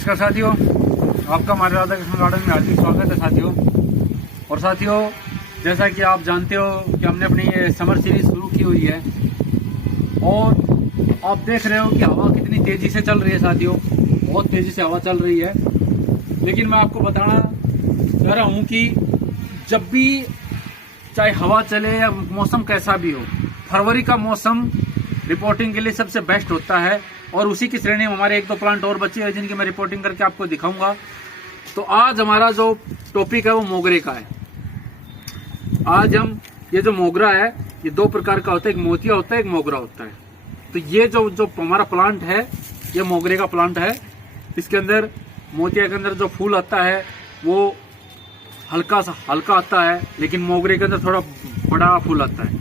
नमस्कार साथियों, आपका हमारे राधा कृष्ण गार्डन में हार्दिक स्वागत है साथियों। और साथियों, जैसा कि आप जानते हो कि हमने अपनी ये समर सीरीज शुरू की हुई है और आप देख रहे हो कि हवा कितनी तेज़ी से चल रही है साथियों, बहुत तेज़ी से हवा चल रही है। लेकिन मैं आपको बताना चाह रहा हूँ कि जब भी चाहे हवा चले या मौसम कैसा भी हो, फरवरी का मौसम रिपोर्टिंग के लिए सबसे बेस्ट होता है। और उसी की श्रेणी में हमारे एक दो प्लांट और बचे हैं जिनकी मैं रिपोर्टिंग करके आपको दिखाऊंगा। तो आज हमारा जो टॉपिक है वो मोगरे का है। आज हम ये जो मोगरा है ये दो प्रकार का होता है, एक मोतिया होता है, एक मोगरा होता है। तो ये जो हमारा प्लांट है ये मोगरे का प्लांट है। इसके अंदर मोतिया के अंदर जो फूल आता है वो हल्का आता है, लेकिन मोगरे के अंदर थोड़ा बड़ा फूल आता है।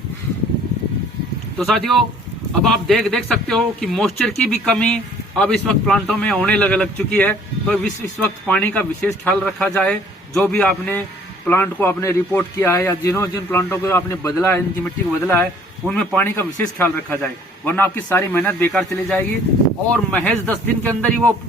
तो साथियों, अब आप देख सकते हो कि मॉइस्चर की भी कमी अब इस वक्त प्लांटों में होने लग चुकी है। तो इस वक्त पानी का विशेष ख्याल रखा जाए। जो भी आपने प्लांट को आपने रिपोर्ट किया है या जिन प्लांटों को आपने बदला है, इनकी मिट्टी को बदला है, उनमें पानी का विशेष ख्याल रखा जाए, वरना आपकी सारी मेहनत बेकार चली जाएगी। और महज 10 दिन के अंदर ही वो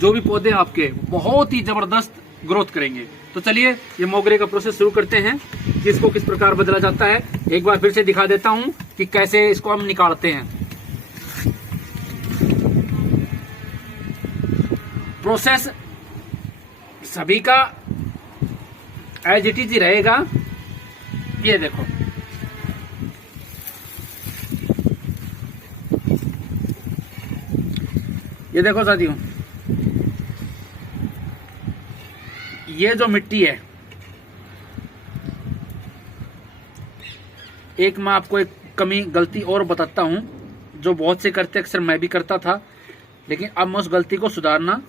जो भी पौधे आपके बहुत ही जबरदस्त ग्रोथ करेंगे। तो चलिए ये मोगरे का प्रोसेस शुरू करते हैं कि इसको किस प्रकार बदला जाता है। एक बार फिर से दिखा देता हूं कि कैसे इसको हम निकालते हैं। प्रोसेस सभी का एज इट इज ही रहेगा। ये देखो, ये देखो साथियों, ये जो मिट्टी है, एक मैं आपको एक गलती और बताता हूं जो बहुत से करते, अक्सर मैं भी करता था, लेकिन अब मैं उस गलती को सुधारना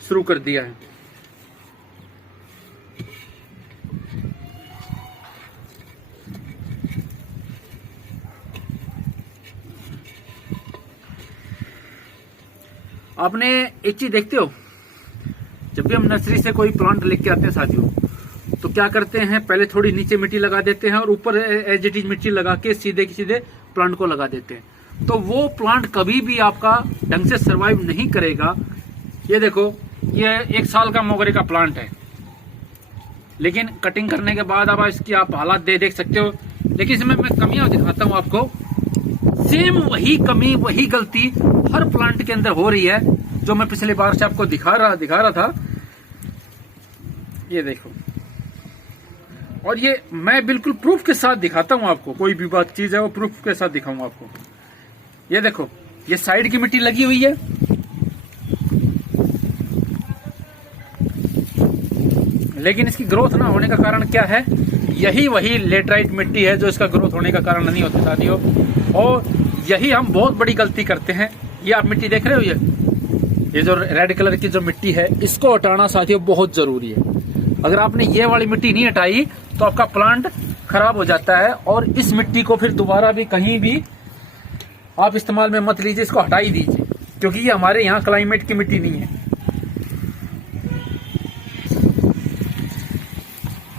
शुरू कर दिया है। आपने एक चीज देखते हो, जब भी हम नर्सरी से कोई प्लांट लेके आते हैं साथियों, तो क्या करते हैं, पहले थोड़ी नीचे मिट्टी लगा देते हैं और ऊपर एज इट इज मिट्टी लगा के सीधे प्लांट को लगा देते हैं। तो वो प्लांट कभी भी आपका ढंग से सरवाइव नहीं करेगा। ये देखो, ये 1 साल का मोगरे का प्लांट है, लेकिन कटिंग करने के बाद अब इसकी आप हालात देख सकते हो। लेकिन इसमें मैं कमियां दिखाता हूं आपको। सेम वही कमी, वही गलती हर प्लांट के अंदर हो रही है जो मैं पिछली बार से आपको दिखा रहा था। ये देखो, और ये मैं बिल्कुल प्रूफ के साथ दिखाता हूं आपको। कोई भी बात चीज है वो प्रूफ के साथ दिखाऊंगा आपको। ये देखो, ये साइड की मिट्टी लगी हुई है, लेकिन इसकी ग्रोथ ना होने का कारण क्या है? यही वही लेटराइट मिट्टी है जो इसका ग्रोथ होने का कारण नहीं होता साथियों। और यही हम बहुत बड़ी गलती करते हैं। ये आप मिट्टी देख रहे हो, ये जो रेड कलर की जो मिट्टी है, इसको हटाना साथियों बहुत जरूरी है। अगर आपने ये वाली मिट्टी नहीं हटाई तो आपका प्लांट खराब हो जाता है। और इस मिट्टी को फिर दोबारा भी कहीं भी आप इस्तेमाल में मत लीजिए, इसको हटा ही दीजिए, क्योंकि ये हमारे यहाँ क्लाइमेट की मिट्टी नहीं है।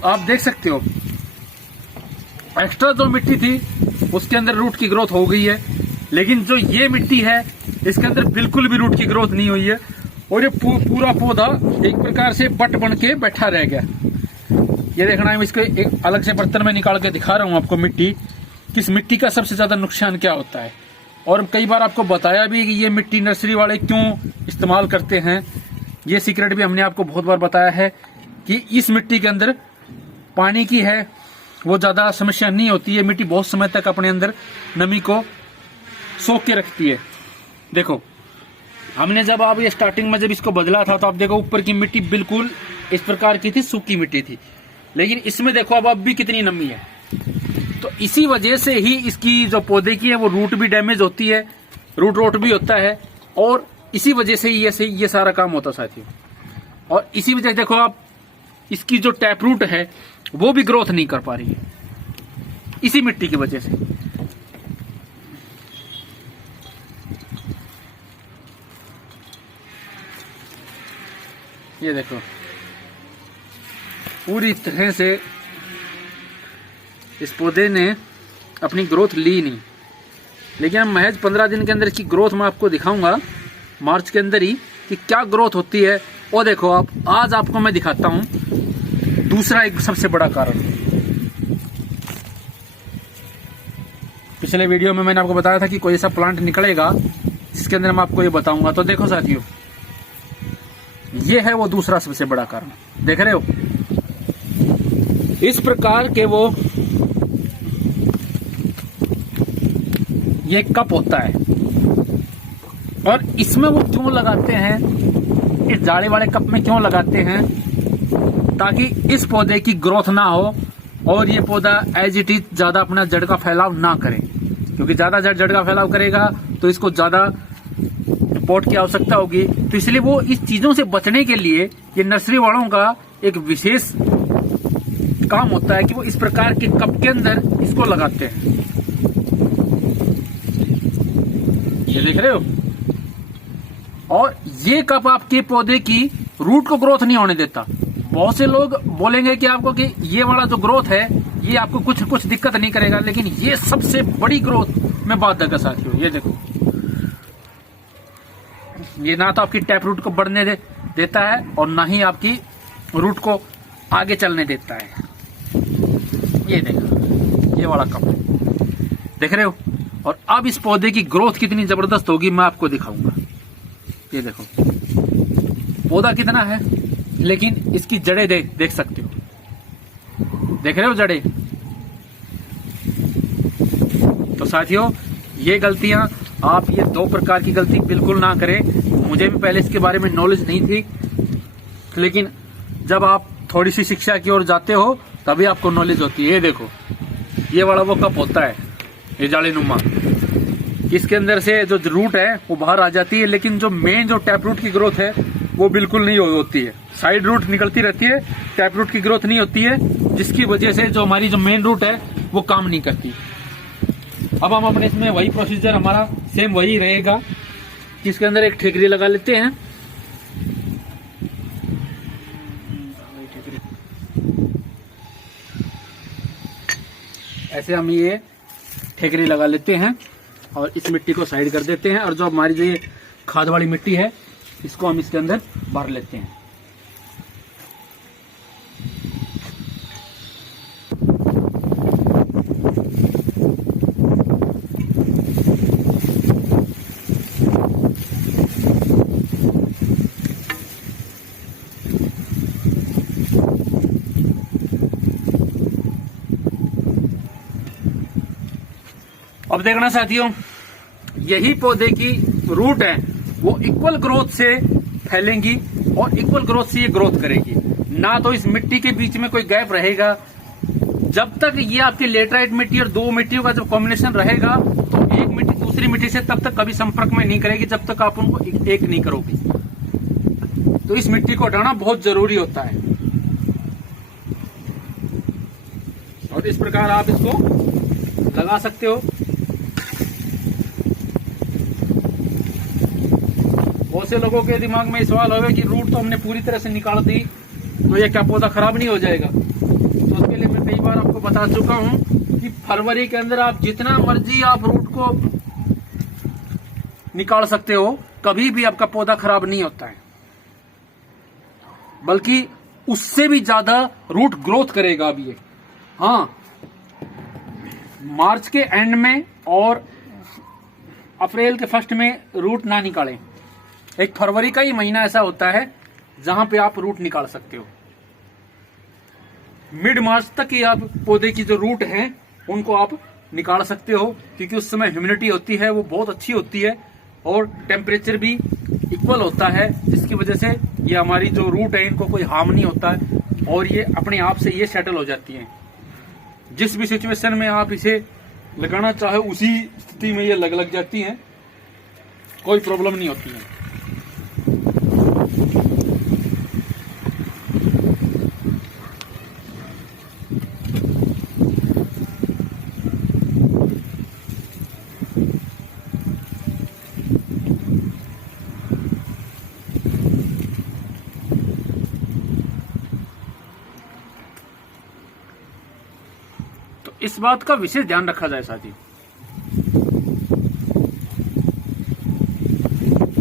आप देख सकते हो, एक्स्ट्रा जो मिट्टी थी उसके अंदर रूट की ग्रोथ हो गई है, लेकिन जो ये मिट्टी है इसके अंदर बिल्कुल भी रूट की ग्रोथ नहीं हुई है। और ये पूरा पौधा एक प्रकार से बट बन के बैठा रह गया। ये देखना है, इसको एक अलग से बर्तन में निकाल के दिखा रहा हूं आपको मिट्टी, किस मिट्टी का सबसे ज्यादा नुकसान क्या होता है। और कई बार आपको बताया भी कि ये मिट्टी नर्सरी वाले क्यों इस्तेमाल करते हैं। ये सीक्रेट भी हमने आपको बहुत बार बताया है कि इस मिट्टी के अंदर पानी की है वो ज्यादा समस्या नहीं होती है। मिट्टी बहुत समय तक अपने अंदर नमी को सोख के रखती है। देखो, हमने जब आप ये स्टार्टिंग में जब इसको बदला था तो आप देखो ऊपर की मिट्टी बिल्कुल इस प्रकार की थी, सूखी मिट्टी थी, लेकिन इसमें देखो अब भी कितनी नमी है। तो इसी वजह से ही इसकी जो पौधे की है वो रूट भी डैमेज होती है, रूट रोट भी होता है, और इसी वजह से ये सारा काम होता है साथियों। और इसी वजह से देखो आप, इसकी जो टैप रूट है वो भी ग्रोथ नहीं कर पा रही है इसी मिट्टी की वजह से। ये देखो, पूरी तरह से इस पौधे ने अपनी ग्रोथ ली नहीं, लेकिन हम महज 15 दिन के अंदर इसकी ग्रोथ मैं आपको दिखाऊंगा मार्च के अंदर ही कि क्या ग्रोथ होती है। वो देखो आप, आज आपको मैं दिखाता हूं दूसरा एक सबसे बड़ा कारण। पिछले वीडियो में मैंने आपको बताया था कि कोई ऐसा प्लांट निकलेगा जिसके अंदर मैं आपको ये बताऊंगा। तो देखो साथियों, ये है वो दूसरा सबसे बड़ा कारण। देख रहे हो, इस प्रकार के वो ये कप होता है, और इसमें वो क्यों लगाते हैं, इस जाली वाले कप में क्यों लगाते हैं, ताकि इस पौधे की ग्रोथ ना हो और ये पौधा एज इट इज ज्यादा अपना जड़ का फैलाव ना करे। क्योंकि ज्यादा जड़ का फैलाव करेगा तो इसको ज्यादा पोट की आवश्यकता होगी। तो इसलिए वो इस चीजों से बचने के लिए ये नर्सरी वालों का एक विशेष काम होता है कि वो इस प्रकार के कप के अंदर इसको लगाते हैं। ये देख रहे हो, और ये कप आपके पौधे की रूट को ग्रोथ नहीं होने देता। बहुत से लोग बोलेंगे कि आपको कि ये वाला जो ग्रोथ है ये आपको कुछ दिक्कत नहीं करेगा, लेकिन ये सबसे बड़ी ग्रोथ में बात देगा साथियों। ये देखो, ये ना तो आपकी टैप रूट को बढ़ने देता है और ना ही आपकी रूट को आगे चलने देता है। ये देखो, ये वाला कप देख रहे हो। और अब इस पौधे की ग्रोथ कितनी जबरदस्त होगी मैं आपको दिखाऊंगा। ये देखो पौधा कितना है, लेकिन इसकी जड़ें देख सकते हो। देख रहे हो जड़ें। तो साथियों, ये गलतियां आप, ये दो प्रकार की गलती बिल्कुल ना करें। मुझे भी पहले इसके बारे में नॉलेज नहीं थी, लेकिन जब आप थोड़ी सी शिक्षा की ओर जाते हो तभी आपको नॉलेज होती है। ये देखो, ये वाला वो कप होता है, ये जाली नुमा। इसके अंदर से जो रूट है वो बाहर आ जाती है, लेकिन जो मेन जो टैप रूट की ग्रोथ है वो बिल्कुल नहीं होती है। साइड रूट निकलती रहती है, टैप रूट की ग्रोथ नहीं होती है, जिसकी वजह से जो हमारी जो मेन रूट है वो काम नहीं करती। अब हम अपने इसमें वही प्रोसीजर हमारा सेम वही रहेगा कि इसके अंदर एक ठेकरी लगा लेते हैं। ऐसे हम ये ठेकरी लगा लेते हैं और इस मिट्टी को साइड कर देते हैं, और जो हमारी जो ये खाद वाली मिट्टी है इसको हम इसके अंदर भर लेते हैं। अब देखना साथियों, यही पौधे की रूट है वो इक्वल ग्रोथ से फैलेंगी और इक्वल ग्रोथ से ये ग्रोथ करेगी। ना तो इस मिट्टी के बीच में कोई गैप रहेगा। जब तक ये आपकी लेटराइट मिट्टी और दो मिट्टियों का जो कॉम्बिनेशन रहेगा, तो एक मिट्टी दूसरी मिट्टी से तब तक कभी संपर्क में नहीं करेगी जब तक आप उनको एक नहीं करोगे। तो इस मिट्टी को हटाना बहुत जरूरी होता है, और इस प्रकार आप इसको लगा सकते हो। बहुत से लोगों के दिमाग में सवाल होगा कि रूट तो हमने पूरी तरह से निकाल दी, तो ये क्या पौधा खराब नहीं हो जाएगा। तो उसके लिए मैं कई बार आपको बता चुका हूं कि फरवरी के अंदर आप जितना मर्जी आप रूट को निकाल सकते हो, कभी भी आपका पौधा खराब नहीं होता है, बल्कि उससे भी ज्यादा रूट ग्रोथ करेगा। अब ये हाँ, मार्च के एंड में और अप्रैल के फर्स्ट में रूट ना निकालें। एक फरवरी का ही महीना ऐसा होता है जहां पे आप रूट निकाल सकते हो। मिड मार्च तक ही आप पौधे की जो रूट हैं उनको आप निकाल सकते हो, क्योंकि उस समय ह्यूमिडिटी होती है वो बहुत अच्छी होती है और टेम्परेचर भी इक्वल होता है, जिसकी वजह से ये हमारी जो रूट है इनको कोई हार्म नहीं होता है और ये अपने आप से ये सेटल हो जाती हैं। जिस भी सिचुएशन में आप इसे लगाना चाहे उसी स्थिति में ये लग जाती हैं, कोई प्रॉब्लम नहीं होती है। इस बात का विशेष ध्यान रखा जाए साथी,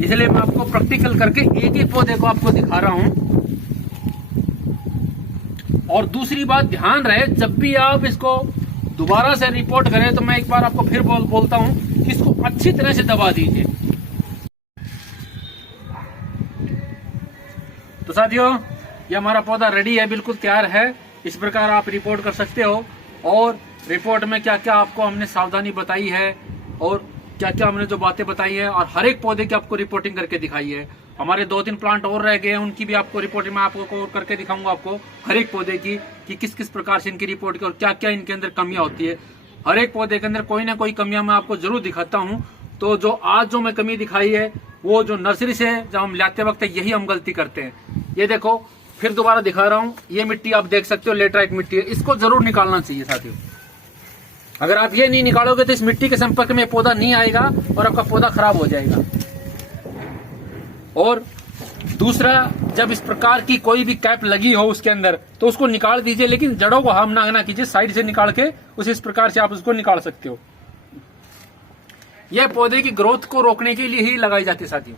इसलिए मैं आपको प्रैक्टिकल करके एक एक पौधे को आपको दिखा रहा हूं। और दूसरी बात ध्यान रहे, जब भी आप इसको दोबारा से रिपोर्ट करें तो मैं एक बार आपको फिर बोलता हूं कि इसको अच्छी तरह से दबा दीजिए। तो साथियों, ये हमारा पौधा रेडी है, बिल्कुल तैयार है। इस प्रकार आप रिपोर्ट कर सकते हो। और रिपोर्ट में क्या क्या आपको हमने सावधानी बताई है और क्या क्या हमने जो बातें बताई है, और हर एक पौधे की आपको रिपोर्टिंग करके दिखाई है। हमारे 2-3 प्लांट और रह गए हैं, उनकी भी आपको रिपोर्टिंग मैं आपको करके दिखाऊंगा आपको हर एक पौधे की, कि किस किस प्रकार से इनकी रिपोर्ट की और क्या क्या इनके अंदर कमियां होती है। हर एक पौधे के अंदर कोई ना कोई कमियां मैं आपको जरूर दिखाता हूं। तो जो आज जो मैं कमी दिखाई है, वो जो नर्सरी से जब हम लाते वक्त यही हम गलती करते हैं। ये देखो, फिर दोबारा दिखा रहा हूं, ये मिट्टी आप देख सकते हो, लेटराइट मिट्टी है, इसको जरूर निकालना चाहिए साथियों। अगर आप ये नहीं निकालोगे तो इस मिट्टी के संपर्क में पौधा नहीं आएगा और आपका पौधा खराब हो जाएगा। और दूसरा, जब इस प्रकार की कोई भी कैप लगी हो उसके अंदर तो उसको निकाल दीजिए, लेकिन जड़ों को हार्म ना कीजिए, साइड से निकाल के इस प्रकार से आप उसको निकाल सकते हो। यह पौधे की ग्रोथ को रोकने के लिए ही लगाई जाती है साथियों,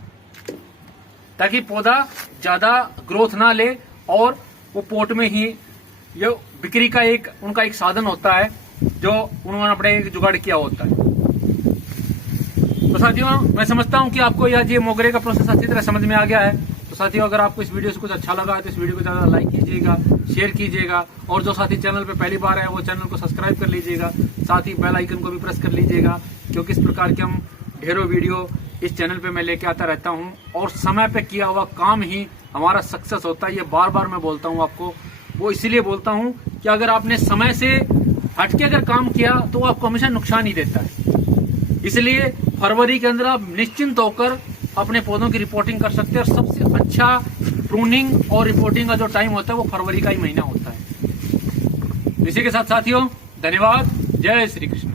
ताकि पौधा ज्यादा ग्रोथ ना ले और वो पोट में ही, ये बिक्री का उनका एक साधन होता है जो उन्होंने अपने जुगाड़ किया होता है। तो साथियों, मैं समझता हूं कि आपको ये मोगरे का प्रोसेस अच्छी तरह समझ में आ गया है। तो साथियों, अगर आपको इस वीडियो से कुछ अच्छा लगा तो इस वीडियो को ज्यादा लाइक कीजिएगा, शेयर कीजिएगा, और जो साथी चैनल पे पहली बार है वो चैनल को सब्सक्राइब कर लीजिएगा, साथ ही बेल आइकन को भी प्रेस कर लीजिएगा, क्योंकि इस प्रकार के हम ढेरों वीडियो इस चैनल पे मैं लेके आता रहता हूं। और समय पे किया हुआ काम ही हमारा सक्सेस होता है, ये बार बार मैं बोलता हूं आपको। वो इसीलिए बोलता हूं कि अगर आपने समय से हटके अगर काम किया तो वो आपको हमेशा नुकसान ही देता है। इसलिए फरवरी के अंदर आप निश्चिंत होकर अपने पौधों की रिपोर्टिंग कर सकते हैं। और सबसे अच्छा प्रूनिंग और रिपोर्टिंग का जो टाइम होता है वो फरवरी का ही महीना होता है। इसी के साथ साथियों, धन्यवाद। जय श्री कृष्ण।